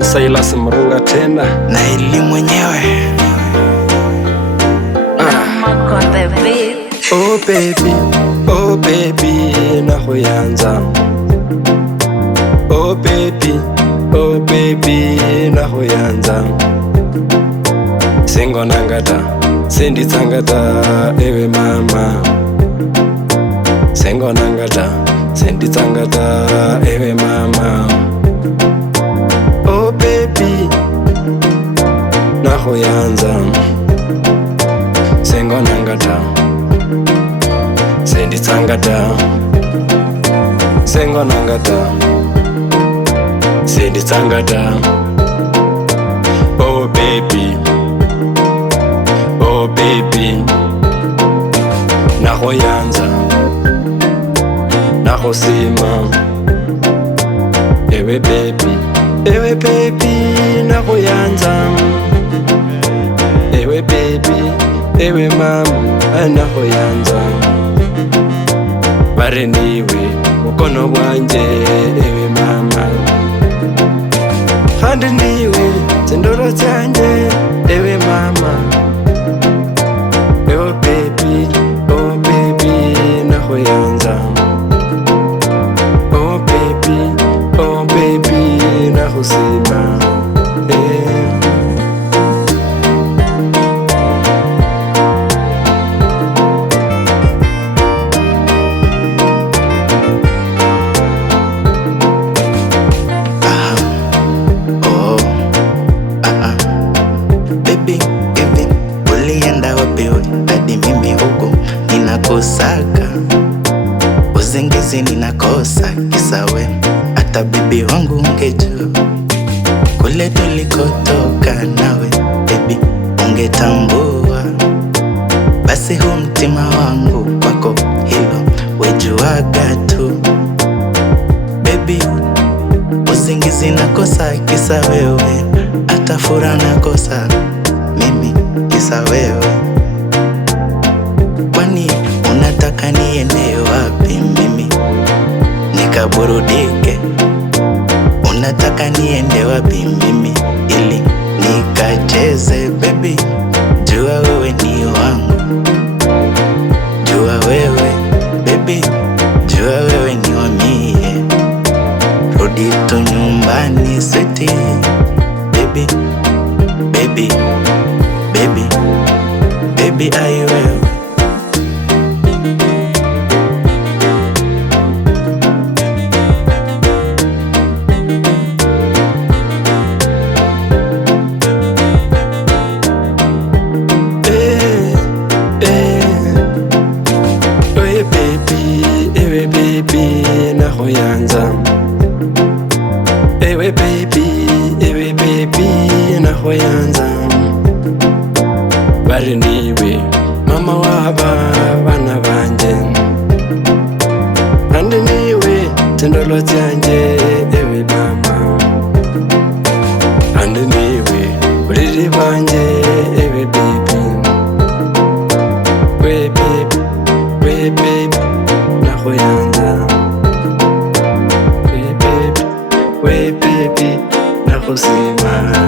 Silas Murunga tena na Eli mwenyewe. Oh baby, oh baby, nakuyanza. Oh baby, oh baby, nakuyanza. Singonangata, sinditsangata, ewe mama. Singonangata, sinditsangata, ewe mama. Oh baby, nakuyanza. Singonangata, sinditsangata, singonangata, sinditsangata. Oh baby, oh baby, nakuyanza, nakusima. Ewe baby, nakuyanza. Ewe baby, ewe mama, nakuyanza. Bare niwe mukono wanje, ewe mama. Kandi niwe zindoro zanje, ewe mama. Oh baby, nakuyanza. Oh baby, nakusima. Baby, hivi ulienda wapi we? Hadi mimi huku ninakusaka, uzingizi ninakosa kisa we. Hata bibi wangu ungejua kule tulikotoka nawe, baby ungetambua. Basi huu mtima wangu kwako, hilo wejuaga tu. Baby, uzingizi nakosa kisa wewe, hata furaha nakosa mimi kisa wewe. Kwani unataka niende wapi mimi nikaburudike? Unataka niende wapi mimi ili nikacheze? Baby, jua wewe ni wangu, jua wewe baby, jua wewe ni wa mie. Rudi tu nyumbani sweetie, baby, baby, baby, baby, ai wewe. Ewe baby, nakuyanza. Ewe baby, nakuyanza. Bari niwe mama waba bana banje, kandi niwe zindoro zanje, ewe mama. Kandi niwe buriri bwanje, ewe baby. We baby, nakuyanza. We baby, nakusima.